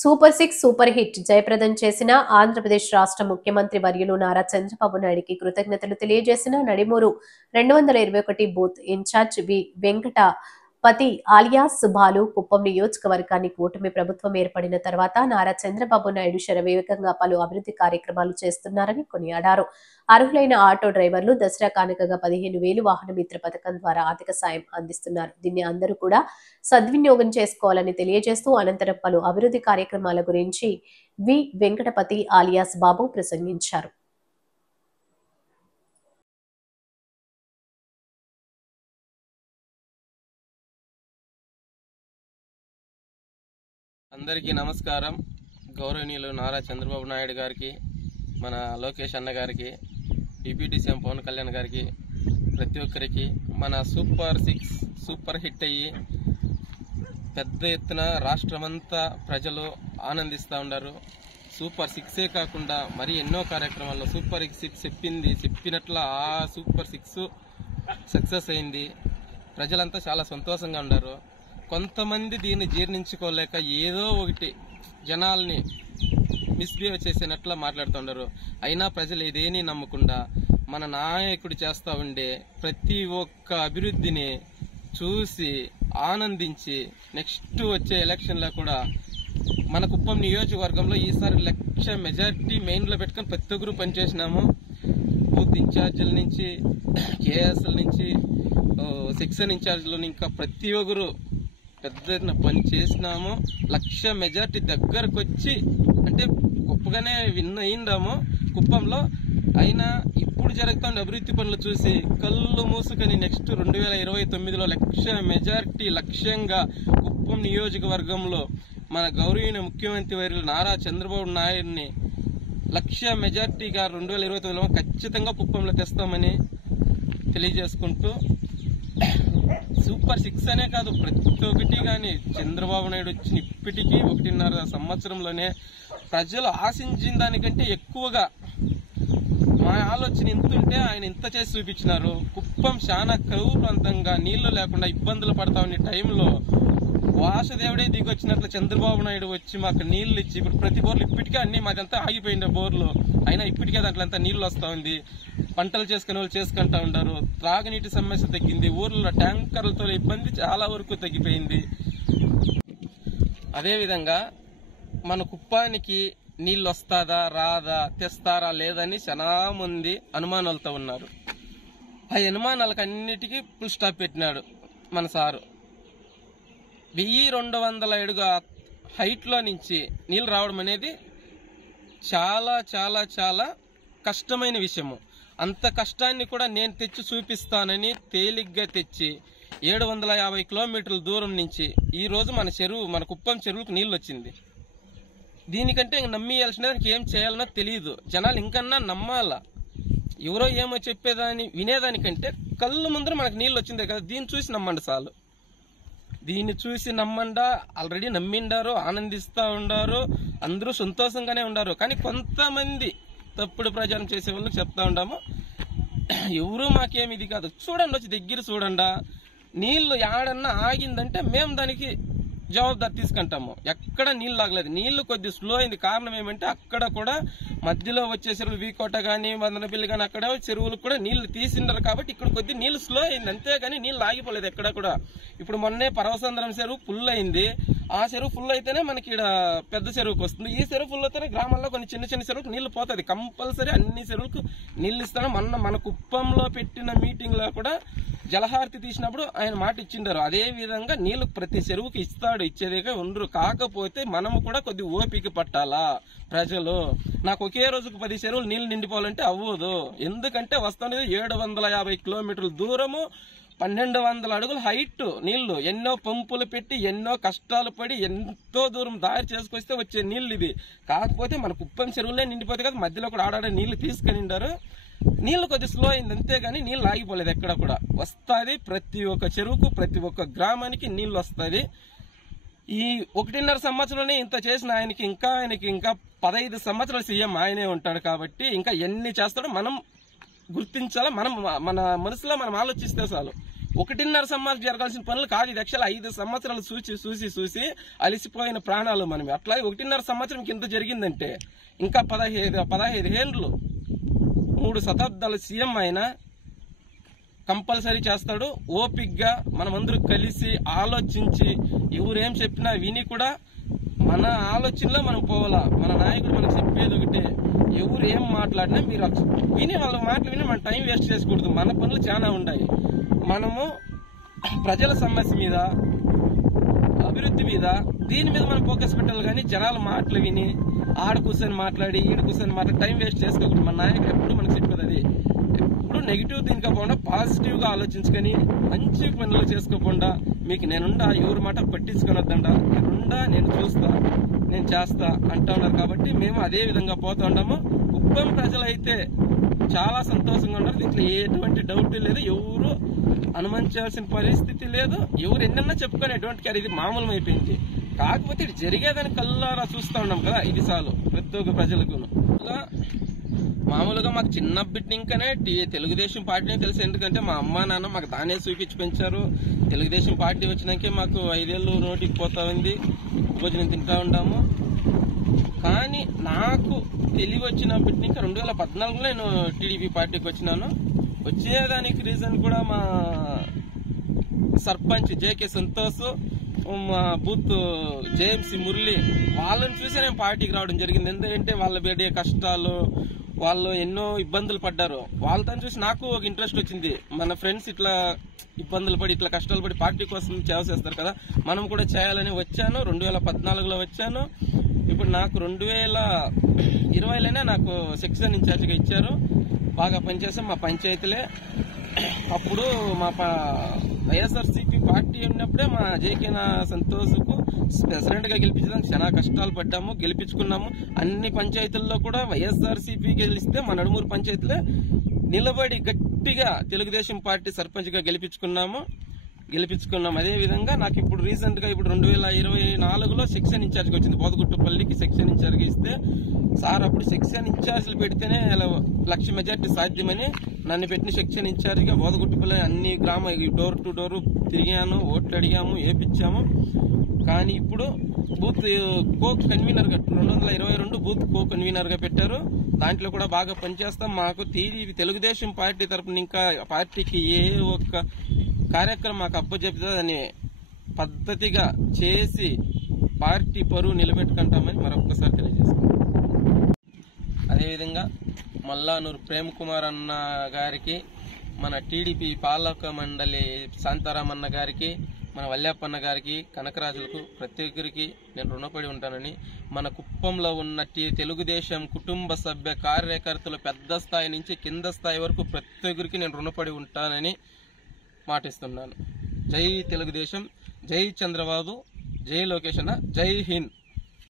Super 6 super hit జయప్రదం చేసిన ఆంధ్రప్రదేశ్ రాష్ట్ర ముఖ్యమంత్రి వర్యులు నారా చంద్రబాబు నాయుడికి కృతజ్ఞతలు తెలియజేసిన నడిమూరు 221 బూత్ ఇన్ఛార్జ్ వి వెంకటపతి ఆలియాస్ బాలు కుప్పం నియోజకవర్గాన్ని కూటమి ప్రభుత్వం ఏర్పడిన తర్వాత నారా చంద్రబాబు నాయుడు శరవేగంగా పలు అభివృద్ధి కార్యక్రమాలు చేస్తున్నారని కొనియాడారు. అర్హులైన ఆటో డ్రైవర్లు దసరా కానుకగా 15,000 వాహన మిత్ర పథకం ద్వారా ఆర్థిక సాయం అందిస్తున్నారు. దీన్ని అందరూ కూడా సద్వినియోగం చేసుకోవాలని తెలియజేస్తూ అనంతరం పలు అభివృద్ధి కార్యక్రమాల గురించి వి వెంకటపతి ఆలియాస్ బాబు ప్రసంగించారు. అందరికీ నమస్కారం. గౌరవనీయులు నారా చంద్రబాబు నాయుడు గారికి, మన లోకేష్ అన్న గారికి, డిప్యూటీ సీఎం పవన్ కళ్యాణ్ గారికి, ప్రతి ఒక్కరికి మన సూపర్ 6 సూపర్ హిట్ అయ్యి పెద్ద ఎత్తున రాష్ట్రమంతా ప్రజలు ఆనందిస్తూ ఉన్నారు. సూపర్ 6 కాకుండా మరి ఎన్నో కార్యక్రమాల్లో సూపర్ 6 చెప్పినట్ల ఆ సూపర్ 6 సక్సెస్ అయింది. ప్రజలంతా చాలా సంతోషంగా ఉన్నారు. కొంతమంది దీన్ని జీర్ణించుకోలేక ఏదో ఒకటి జనాల్ని మిస్బిహేవ్ చేసినట్లా మాట్లాడుతుంటారు. అయినా ప్రజలు ఇదేని నమ్మకుండా మన నాయకుడు చేస్తూ ఉండే ప్రతి ఒక్క అభివృద్ధిని చూసి ఆనందించి నెక్స్ట్ వచ్చే ఎలక్షన్లో కూడా మన కుప్పం నియోజకవర్గంలో ఈసారి 1,00,000 మెజారిటీ మెయిన్లో పెట్టుకుని ప్రతి ఒక్కరు పనిచేసినాము. బూత్ ఇన్ఛార్జీల నుంచి, కేఎస్ఎల్ నుంచి, సెక్షన్ ఇన్ఛార్జీలు ఇంకా ప్రతి ఒక్కరు పెద్ద ఎత్తున పని చేసినాము. 1,00,000 మెజార్టీ దగ్గరకు వచ్చి అంటే గొప్పగానే విన్ అయిందాము కుప్పంలో. అయినా ఇప్పుడు జరుగుతున్న అభివృద్ధి పనులు చూసి కళ్ళు మూసుకొని నెక్స్ట్ 2029లో 1,00,000 మెజార్టీ లక్ష్యంగా కుప్పం నియోజకవర్గంలో మన గౌరవనీయ ముఖ్యమంత్రి వర్యులు నారా చంద్రబాబు నాయుడిని 1,00,000 మెజార్టీగా 2029లో ఖచ్చితంగా కుప్పంలో తెస్తామని తెలియజేసుకుంటూ, సూపర్ 6 అనే కాదు ప్రతి ఒక్కటి కానీ చంద్రబాబు నాయుడు వచ్చిన ఇప్పటికీ 1.5 సంవత్సరంలోనే ప్రజలు ఆశించిన దానికంటే ఎక్కువగా మా ఆలోచన ఇంతుంటే ఆయన ఇంత చేసి చూపించినారు. కుప్పం చాలా కరువు ప్రాంతంగా నీళ్లు లేకుండా ఇబ్బందులు పడతా ఉన్న టైంలో వాసుదేవుడే దిగొచ్చినట్లు చంద్రబాబు నాయుడు వచ్చి మాకు నీళ్లు ఇచ్చి ఇప్పుడు ప్రతి బోర్లు ఇప్పటికే అన్ని మాదంతా ఆగిపోయిండే బోర్లు అయినా ఇప్పటికే దాంట్లో అంతా నీళ్లు వస్తా ఉంది. పంటలు చేసుకునే వాళ్ళు చేసుకుంటా ఉంటారు. త్రాగునీటి సమస్య తగ్గింది. ఊర్లో ట్యాంకర్లతో ఇబ్బంది చాలా వరకు తగ్గిపోయింది. అదేవిధంగా మన కుప్పానికి నీళ్ళు వస్తాదా రాదా తెస్తారా లేదని చాలా మంది అనుమానాలతో ఉన్నారు. ఆ అనుమానాలకు అన్నిటికీ ఫుల్ స్టాప్ పెట్టినాడు మన సారు. 1,200 అడుగు హైట్లో నుంచి నీళ్ళు రావడం అనేది చాలా చాలా చాలా కష్టమైన విషయము. అంత కష్టాన్ని కూడా నేను తెచ్చి చూపిస్తానని తేలిగ్గా తెచ్చి 750 కిలోమీటర్ల దూరం నుంచి ఈ రోజు మన కుప్పం చెరువులకు నీళ్ళు వచ్చింది. దీనికంటే నమ్మేయాల్సిన దానికి ఏం చేయాలనో తెలియదు. జనాలు ఇంకన్నా నమ్మాలా. ఎవరో ఏమో చెప్పేదాన్ని వినేదానికంటే కళ్ళు ముందర మనకు నీళ్ళు వచ్చిందే కదా, దీన్ని చూసి నమ్మండి చాలు. దీన్ని చూసి నమ్మండా. ఆల్రెడీ నమ్మిండారు, ఆనందిస్తూ ఉండారు, అందరూ సంతోషంగానే ఉండారు. కానీ కొంతమంది తప్పుడు ప్రచారం చేసే వాళ్ళు చెప్తా ఉండాము, ఎవరు మాకేమి ఇది కాదు, చూడండి వచ్చి దగ్గర చూడండా, నీళ్లు ఏడన్నా ఆగిందంటే మేము దానికి జవాబుదారి తీసుకుంటాము. ఎక్కడ నీళ్ళు ఆగలేదు. నీళ్లు కొద్ది స్లో అయింది. కారణం ఏమంటే అక్కడ కూడా మధ్యలో వచ్చే చెరువులు వీకోట కానీ మదనపల్లి కానీ అక్కడ చెరువులకు కూడా నీళ్లు తీసిండారు కాబట్టి ఇక్కడ కొద్ది నీళ్లు స్లో అయింది. అంతేగాని నీళ్లు ఆగిపోలేదు ఎక్కడ కూడా. ఇప్పుడు మొన్నే పర్వసంద్రం చెరువు ఫుల్ అయింది. ఆ చెరువు ఫుల్ అయితేనే మనకి ఇక్కడ పెద్ద చెరువుకు వస్తుంది. ఈ చెరువు ఫుల్ అయితేనే గ్రామాల్లో కొన్ని చిన్న చిన్న చెరువులకు నీళ్లు పోతుంది. కంపల్సరీ అన్ని చెరువులకు నీళ్లు ఇస్తాను. మన కుప్పంలో పెట్టిన మీటింగ్ లో కూడా జలహారతి తీసినప్పుడు ఆయన మాట ఇచ్చిండారు. అదే విధంగా నీళ్లు ప్రతి చెరువుకి ఇస్తాడు, ఇచ్చేదిగా ఉండరు. కాకపోతే మనము కూడా కొద్ది ఓపిక పట్టాలా. ప్రజలు నాకు ఒకే రోజుకు 10 చెరువులు నీళ్లు నిండిపోవాలంటే అవ్వదు. ఎందుకంటే వస్తున్నది 750 కిలోమీటర్ల దూరము, 1,200 అడుగుల హైట్ నీళ్లు. ఎన్నో పంపులు పెట్టి ఎన్నో కష్టాలు పడి ఎంతో దూరం దారి చేసుకొస్తే వచ్చే నీళ్లు ఇది. కాకపోతే మన కుప్పం చెరువులే నిండిపోతే కదా, మధ్యలో కూడా ఆడాడే నీళ్లు తీసుకునిండారు. నీళ్లు కొద్ది స్లో అయింది అంతేగాని నీళ్లు ఆగిపోలేదు ఎక్కడ కూడా. వస్తుంది ప్రతి ఒక్క చెరువుకు, ప్రతి ఒక్క గ్రామానికి నీళ్లు వస్తుంది. ఈ 1.5 సంవత్సరంలోనే ఇంత చేసిన ఆయనకి ఇంకా 15 సంవత్సరాల సీఎం ఆయనే ఉంటాడు కాబట్టి ఇంకా ఎన్ని చేస్తాడో మనం గుర్తించాలా. మన మనసులో మనం ఆలోచిస్తే చాలు. 1.5 సంవత్సరం జరగాల్సిన పనులు కాదు. ఇది యాక్చువల్ 5 సంవత్సరాలు చూసి అలిసిపోయిన ప్రాణాలు మనం. అట్లాగే 1.5 సంవత్సరం కింద జరిగిందంటే ఇంకా 15 ఏళ్ళు 3 శతాబ్దాల సీఎం అయినా కంపల్సరీ చేస్తాడు. ఓపిక్గా మనమందరూ కలిసి ఆలోచించి ఎవరేం చెప్పినా విని కూడా మన ఆలోచనలో మనం పోవాలా. మన నాయకుడు మనకు చెప్పేది ఒకటే, ఎవరు ఏం మాట్లాడినా మీరు విని వాళ్ళ మాటలు విని మన టైం వేస్ట్ చేసుకోకూడదు. మన పనులు చాలా ఉన్నాయి. మనము ప్రజల సమస్య మీద, అభివృద్ధి మీద, దీని మీద మనం ఫోకస్ పెట్టాలి. కానీ జనాల మాటలు విని ఆడ కూర్చొని మాట్లాడి ఈడ కూర్చొని మాట్లాడి టైం వేస్ట్ చేసుకోకూడదు. మన నాయకుడు ఎప్పుడు మనకు చెప్పేది అది. ఎప్పుడు నెగిటివ్ తినకపోకుండా పాజిటివ్ గా ఆలోచించుకొని మంచి పనులు చేసుకోకుండా మీకు నేనుండా, ఎవరి మాట పట్టించుకునొద్దండా, నేను చూస్తా, నేను చేస్తా అంటా ఉన్నారు. కాబట్టి మేము అదే విధంగా పోతా ఉన్నాము. కుప్పం ప్రజలైతే చాలా సంతోషంగా ఉన్నారు. దీంట్లో ఎటువంటి డౌట్ లేదు. ఎవరు అనుమానించాల్సిన పరిస్థితి లేదు. ఎవరు ఎన్నన్నా చెప్పుకునేటువంటి కాదు. ఇది మామూలు అయిపోయింది. కాకపోతే ఇది జరిగేదాన్ని కల్లారా చూస్తా ఉన్నాం కదా, ఇది చాలు ప్రతి ఒక్క ప్రజలకు. మామూలుగా మాకు చిన్నప్పటి ఇంకానే తెలుగుదేశం పార్టీని తెలుసు. ఎందుకంటే మా అమ్మ నాన్న మాకు దానే చూపించి పెంచారు. తెలుగుదేశం పార్టీ వచ్చినాకే మాకు 5 ఏళ్ళు నోటికి పోతా ఉంది, భోజనం తింటా ఉంటాము. కానీ నాకు తెలివి వచ్చినప్పటి నుంచి 2014లో నేను టీడీపీ పార్టీకి వచ్చినాను. వచ్చేదానికి రీజన్ కూడా మా సర్పంచ్ జేకే సంతోష్, మా బూత్ జేఎంసీ మురళి, వాళ్ళని చూసి నేను పార్టీకి రావడం జరిగింది. ఎందుకంటే వాళ్ళ పడే కష్టాలు, వాళ్ళు ఎన్నో ఇబ్బందులు పడ్డారు. వాళ్ళతో చూసి నాకు ఒక ఇంట్రెస్ట్ వచ్చింది. మన ఫ్రెండ్స్ ఇట్లా ఇబ్బందులు పడి ఇట్లా కష్టాలు పడి పార్టీ కోసం సేవ చేస్తారు కదా, మనం కూడా చేయాలని వచ్చాను. 2014లో వచ్చాను. ఇప్పుడు నాకు 2020లోనే నాకు సెక్షన్ ఇన్ఛార్జిగా ఇచ్చారు. బాగా పనిచేసాం మా పంచాయతీలే. అప్పుడు మా వైఎస్ఆర్సీపీ పార్టీ ఉన్నప్పుడే మా జేకే సంతోష్కు ప్రెసిడెంట్ గా గెలిపించడానికి చాలా కష్టాలు పడ్డాము, గెలిపించుకున్నాము. అన్ని పంచాయతీల్లో కూడా వైఎస్ఆర్సీపీ గెలిస్తే మా నడుమూరు పంచాయతీలే నిలబడి గట్టిగా తెలుగుదేశం పార్టీ సర్పంచ్ గా గెలిపించుకున్నాం. అదే విధంగా నాకు ఇప్పుడు రీసెంట్ గా ఇప్పుడు 2024లో సెక్షన్ ఇన్ఛార్జ్ వచ్చింది. బోదగుట్టుపల్లికి సెక్షన్ ఇన్ఛార్జ్ ఇస్తే సార్ అప్పుడు సెక్షన్ ఇన్ఛార్జ్లు పెడితేనే 1,00,000 మెజార్టీ సాధ్యమని నన్ను పెట్టిన సెక్షన్ ఇన్ఛార్జ్ గా బోదగుట్టుపల్లి అన్ని గ్రామ డోర్ టు డోర్ తిరిగాను, ఓట్లు అడిగాము, వేపించాము. కానీ ఇప్పుడు బూత్ కో కన్వీనర్ గా 222 బూత్ కో కన్వీనర్ గా పెట్టారు. దాంట్లో కూడా బాగా పనిచేస్తాం. మాకు తెలుగుదేశం పార్టీ తరఫున ఇంకా పార్టీకి ఏ ఒక్క కార్యక్రమం మాకు అప్పచెప్తే దాన్ని పద్ధతిగా చేసి పార్టీ పరువు నిలబెట్టుకుంటామని మరొకసారి తెలియజేస్తాం. అదేవిధంగా మల్లానూరు ప్రేమ్ కుమార్ అన్న గారికి, మన టీడీపీ పాలక మండలి శాంతారామన్న గారికి, మన వల్లేపన్న గారికి, కనకరాజులకు ప్రతి ఒక్కరికి నేను రుణపడి ఉంటానని, మన కుప్పంలో ఉన్న తెలుగుదేశం కుటుంబ సభ్య కార్యకర్తలు పెద్ద స్థాయి నుంచి కింద స్థాయి వరకు ప్రతి ఒక్కరికి నేను రుణపడి ఉంటానని మాటిస్తున్నాను. జై తెలుగుదేశం, జై చంద్రబాబు, జై లోకేష్ అన్న, జై హింద్.